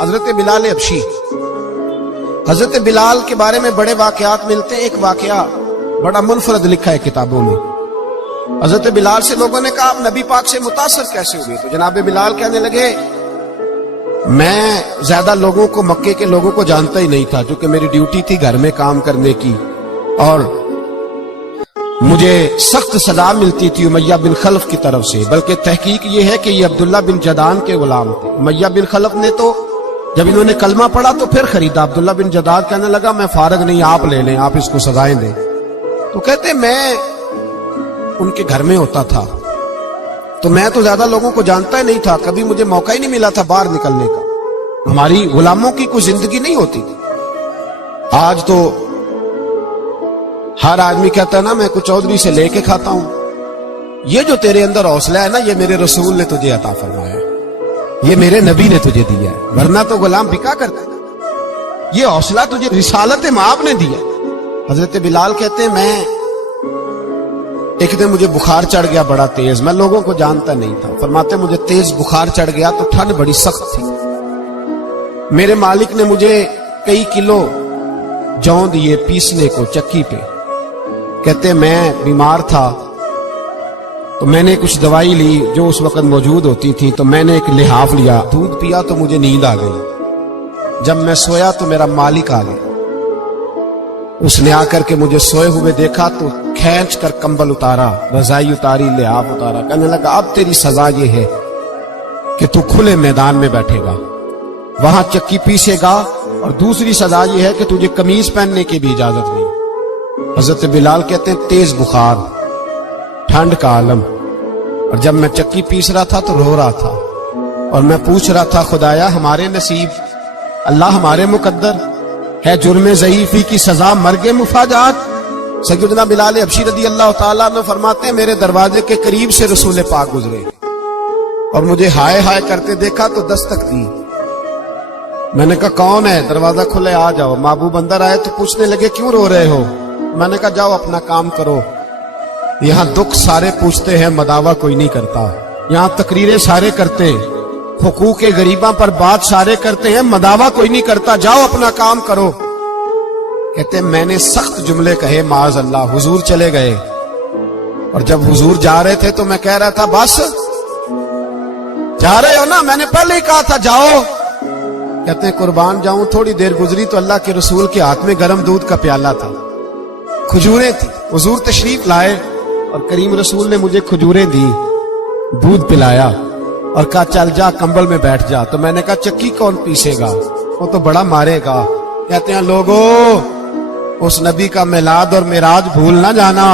حضرت بلال حبشی، حضرت بلال کے بارے میں بڑے واقعات ملتے ہیں۔ ایک واقعہ بڑا منفرد لکھا ہے کتابوں میں۔ حضرت بلال سے لوگوں نے کہا آپ نبی پاک سے متاثر کیسے ہوئے؟ تو جناب بلال کہنے لگے میں زیادہ لوگوں کو، مکے کے لوگوں کو جانتا ہی نہیں تھا، کیونکہ میری ڈیوٹی تھی گھر میں کام کرنے کی، اور مجھے سخت سزا ملتی تھی امیہ بن خلف کی طرف سے۔ بلکہ تحقیق یہ ہے کہ یہ عبداللہ بن جدان کے غلام تھے۔ امیہ بن خلف نے تو جب انہوں نے کلمہ پڑھا تو پھر خریدا۔ عبداللہ بن جدان کہنے لگا میں فارغ نہیں، آپ لے لیں، آپ اس کو سزائیں دیں۔ تو کہتے میں ان کے گھر میں ہوتا تھا، تو میں تو زیادہ لوگوں کو جانتا ہی نہیں تھا، کبھی مجھے موقع ہی نہیں ملا تھا باہر نکلنے کا۔ ہماری غلاموں کی کوئی زندگی نہیں ہوتی تھی۔ آج تو ہر آدمی کہتا ہے نا میں کچھ چودھری سے لے کے کھاتا ہوں۔ یہ جو تیرے اندر حوصلہ ہے نا، یہ میرے رسول نے تجھے عطا فرمایا ہے، یہ میرے نبی نے تجھے دیا ہے، ورنہ تو غلام بکا کرتا۔ یہ حوصلہ تجھے رسالت مآب نے دیا۔ حضرت بلال کہتے ہیں میں ایک دن مجھے بخار چڑھ گیا بڑا تیز، میں لوگوں کو جانتا نہیں تھا۔ فرماتے مجھے تیز بخار چڑھ گیا تو ٹھنڈ بڑی سخت تھی، میرے مالک نے مجھے کئی کلو جو دیے پیسنے کو چکی پہ۔ کہتے میں بیمار تھا تو میں نے کچھ دوائی لی جو اس وقت موجود ہوتی تھی، تو میں نے ایک لحاف لیا، دودھ پیا تو مجھے نیند آ گئی۔ جب میں سویا تو میرا مالک آ گیا، اس نے آ کر کے مجھے سوئے ہوئے دیکھا تو کھینچ کر کمبل اتارا، رضائی اتاری، لحاف اتارا۔ کہنے لگا اب تیری سزا یہ ہے کہ تو کھلے میدان میں بیٹھے گا، وہاں چکی پیسے گا، اور دوسری سزا یہ ہے کہ تجھے قمیض پہننے کی بھی اجازت نہیں۔ حضرت بلال کہتے ہیں تیز بخار، ٹھنڈ کا عالم، اور جب میں چکی پیس رہا تھا تو رو رہا تھا، اور میں پوچھ رہا تھا خدایا ہمارے نصیب، اللہ ہمارے مقدر ہے جرم ضعیفی کی سزا مرگ مفاجات۔ سیدنا بلال حبشی رضی اللہ تعالیٰ عنہ فرماتے ہیں میرے دروازے کے قریب سے رسول پاک گزرے اور مجھے ہائے ہائے کرتے دیکھا تو دستک دی۔ میں نے کہا کون ہے؟ دروازہ کھلے آ جاؤ۔ محبوب اندر آئے تو پوچھنے لگے کیوں رو رہے ہو؟ میں نے کہا جاؤ اپنا کام کرو، یہاں دکھ سارے پوچھتے ہیں مداوا کوئی نہیں کرتا، یہاں تقریریں سارے کرتے ہیں، حقوق غریباں پر بات سارے کرتے ہیں، مداوا کوئی نہیں کرتا، جاؤ اپنا کام کرو۔ کہتے ہیں میں نے سخت جملے کہے معاذ اللہ، حضور چلے گئے، اور جب حضور جا رہے تھے تو میں کہہ رہا تھا بس جا رہے ہو نا، میں نے پہلے ہی کہا تھا جاؤ۔ کہتے ہیں قربان جاؤں، تھوڑی دیر گزری تو اللہ کے رسول کے ہاتھ میں گرم دودھ کا پیالہ تھا، کھجوریں تھی، حضور تشریف لائے اور کریم رسول نے مجھے کھجوریں دی، دودھ پلایا اور کہا چل جا کمبل میں بیٹھ جا۔ تو میں نے کہا چکی کون پیسے گا؟ وہ تو بڑا مارے گا۔ کہتے ہیں لوگو اس نبی کا میلاد اور معراج بھول نہ جانا،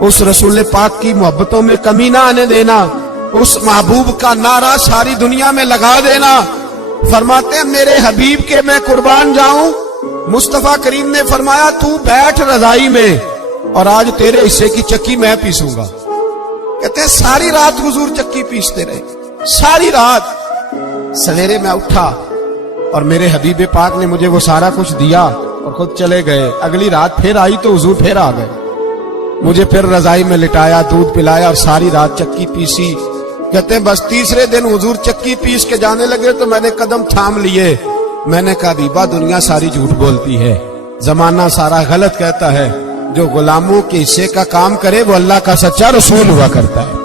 اس رسول پاک کی محبتوں میں کمی نہ آنے دینا، اس محبوب کا نعرہ ساری دنیا میں لگا دینا۔ فرماتے ہیں میرے حبیب کے میں قربان جاؤں، مصطفیٰ کریم نے فرمایا تو بیٹھ رضائی میں اور آج تیرے حصے کی چکی میں پیسوں گا۔ کہتے ہیں ساری رات حضور چکی پیستے رہے، ساری رات۔ سویرے میں اٹھا اور میرے حبیب پاک نے مجھے وہ سارا کچھ دیا اور خود چلے گئے۔ اگلی رات پھر آئی تو حضور پھر آ گئے، مجھے پھر رضائی میں لٹایا، دودھ پلایا اور ساری رات چکی پیسی۔ کہتے ہیں بس تیسرے دن حضور چکی پیس کے جانے لگے تو میں نے قدم تھام لیے، میں نے کہا حبیبہ دنیا ساری جھوٹ بولتی ہے، زمانہ سارا غلط کہتا ہے، جو غلاموں کے حصے کا کام کرے وہ اللہ کا سچا رسول ہوا کرتا ہے۔